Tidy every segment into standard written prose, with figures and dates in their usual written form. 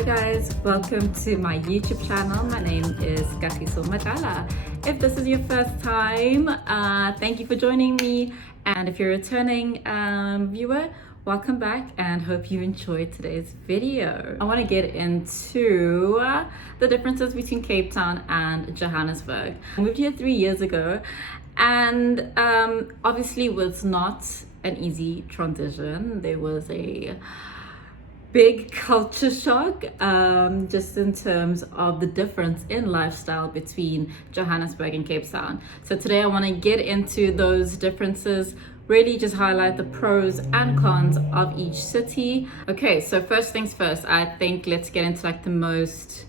Hi guys, welcome to my YouTube channel. My name is Kagiso Madala. If this is your first time, thank you for joining me. And if you're a returning viewer, welcome back and hope you enjoyed today's video. I want to get into the differences between Cape Town and Johannesburg. I moved here 3 years ago and obviously it was not an easy transition. There was a big culture shock just in terms of the difference in lifestyle between Johannesburg and Cape Town. So today I want to get into those differences, really just highlight the pros and cons of each city. Okay, so first things first, I think let's get into like the most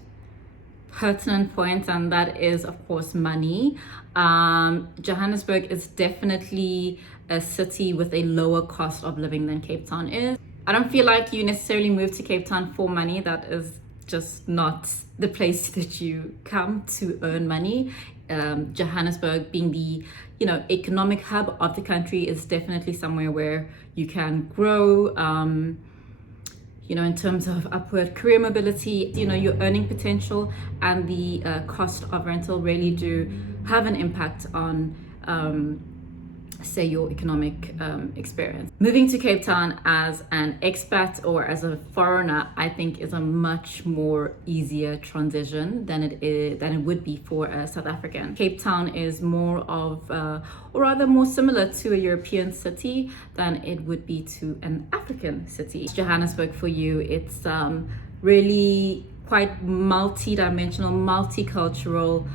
pertinent point, and that is of course money. Johannesburg is definitely a city with a lower cost of living than Cape Town is. I don't feel like you necessarily move to Cape Town for money. That is just not the place that you come to earn money. Johannesburg, being the economic hub of the country, is definitely somewhere where you can grow. In terms of upward career mobility, your earning potential and the cost of rental really do have an impact on say your economic experience. Moving to Cape Town as an expat or as a foreigner, I think is a much more easier transition than it would be for a South African. Cape Town is more of or rather more similar to a European city than it would be to an African city. Johannesburg for you, it's really quite multi-dimensional, multicultural,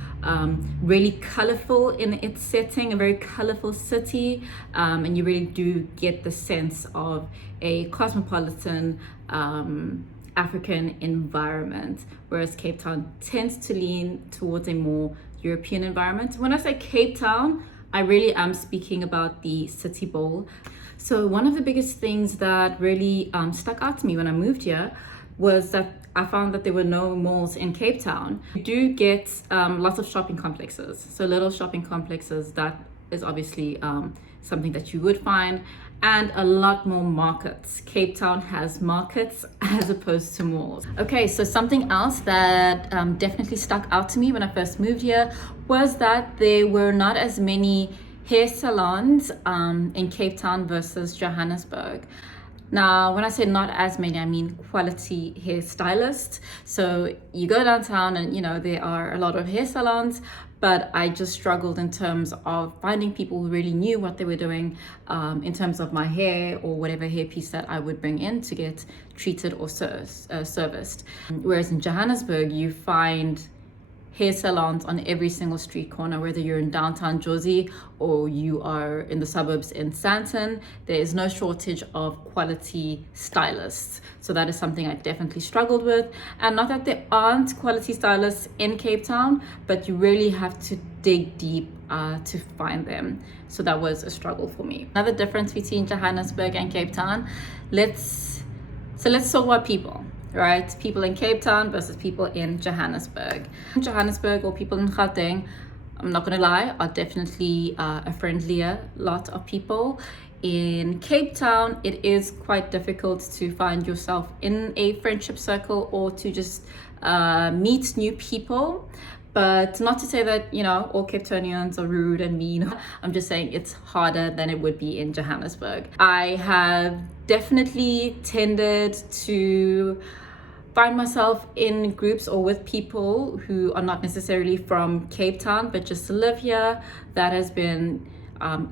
really colorful in its setting, a very colorful city, and you really do get the sense of a cosmopolitan African environment, whereas Cape Town tends to lean towards a more European environment. When I say Cape Town, I really am speaking about the City Bowl. So one of the biggest things that really stuck out to me when I moved here was that I found that there were no malls in Cape Town. You do get lots of shopping complexes, so little shopping complexes. That is obviously something that you would find, and a lot more markets. Cape Town has markets as opposed to malls. Okay, so something else that definitely stuck out to me when I first moved here was that there were not as many hair salons in Cape Town versus Johannesburg. Now, when I say not as many, I mean quality hairstylists. So you go downtown and, there are a lot of hair salons, but I just struggled in terms of finding people who really knew what they were doing in terms of my hair or whatever hairpiece that I would bring in to get treated or serviced. Whereas in Johannesburg, you find hair salons on every single street corner, whether you're in downtown Jozi or you are in the suburbs in Sandton. There is no shortage of quality stylists. So that is something I definitely struggled with. And not that there aren't quality stylists in Cape Town, but you really have to dig deep to find them. So that was a struggle for me. Another difference between Johannesburg and Cape Town, let's talk about people. Right, people in Cape Town versus people in Johannesburg. Johannesburg or people in Gauteng, I'm not gonna lie, are definitely a friendlier lot of people. In Cape Town, it is quite difficult to find yourself in a friendship circle or to just meet new people. But not to say that, all Cape Townians are rude and mean. I'm just saying it's harder than it would be in Johannesburg. I have definitely tended to find myself in groups or with people who are not necessarily from Cape Town, but just live here. That has been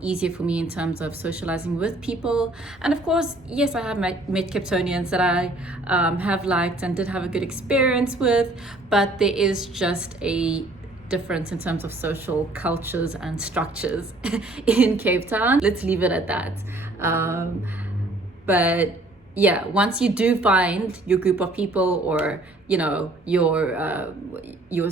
easier for me in terms of socializing with people. And of course, yes, I have met Cape Townians that I have liked and did have a good experience with, but there is just a difference in terms of social cultures and structures in Cape Town. Let's leave it at that. But yeah, once you do find your group of people or your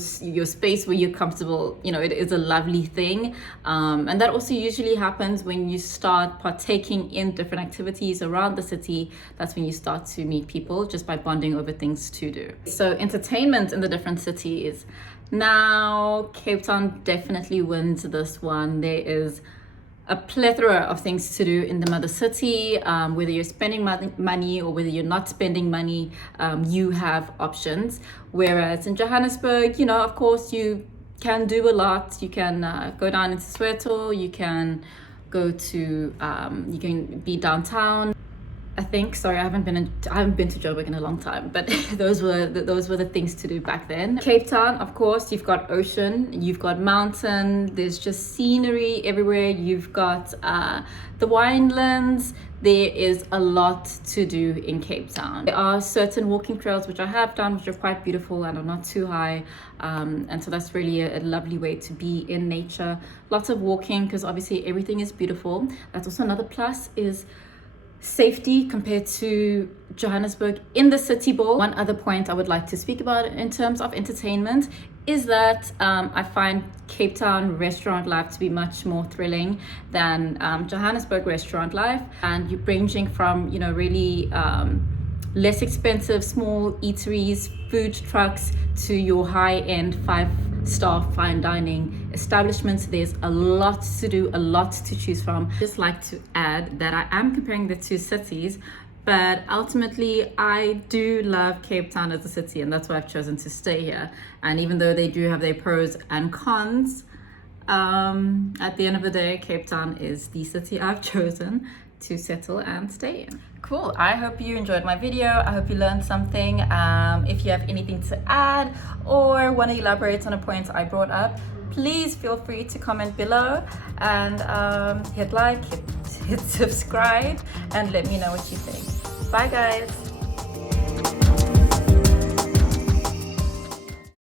space where you're comfortable, it is a lovely thing, and that also usually happens when you start partaking in different activities around the city. That's when you start to meet people just by bonding over things to do. So entertainment in the different cities. Now, Cape Town definitely wins this one. There is a plethora of things to do in the mother city. Whether you're spending money or whether you're not spending money, you have options. Whereas in Johannesburg, you know, of course, you can do a lot. You can go down into Soweto, you can go to, you can be downtown. I think, sorry, I haven't been to Joburg in a long time, but those were the things to do back then. Cape Town, of course, you've got ocean, you've got mountain, there's just scenery everywhere. You've got the winelands. There is a lot to do in Cape Town. There are certain walking trails which I have done, which are quite beautiful and are not too high, and so that's really a lovely way to be in nature. Lots of walking, because obviously everything is beautiful. That's also another plus, is safety compared to Johannesburg in the city bowl. One other point I would like to speak about in terms of entertainment is that I find Cape Town restaurant life to be much more thrilling than Johannesburg restaurant life, and you're ranging from, you know, really less expensive small eateries, food trucks, to your high-end 5-star fine dining establishments. There's a lot to do, a lot to choose from. Just like to add that I am comparing the two cities, but ultimately I do love Cape Town as a city, and that's why I've chosen to stay here. And even though they do have their pros and cons, at the end of the day, Cape Town is the city I've chosen to settle and stay in. Cool. I hope you enjoyed my video. I hope you learned something. If you have anything to add or want to elaborate on a point I brought up, please feel free to comment below, and hit like, hit subscribe, and let me know what you think. Bye guys.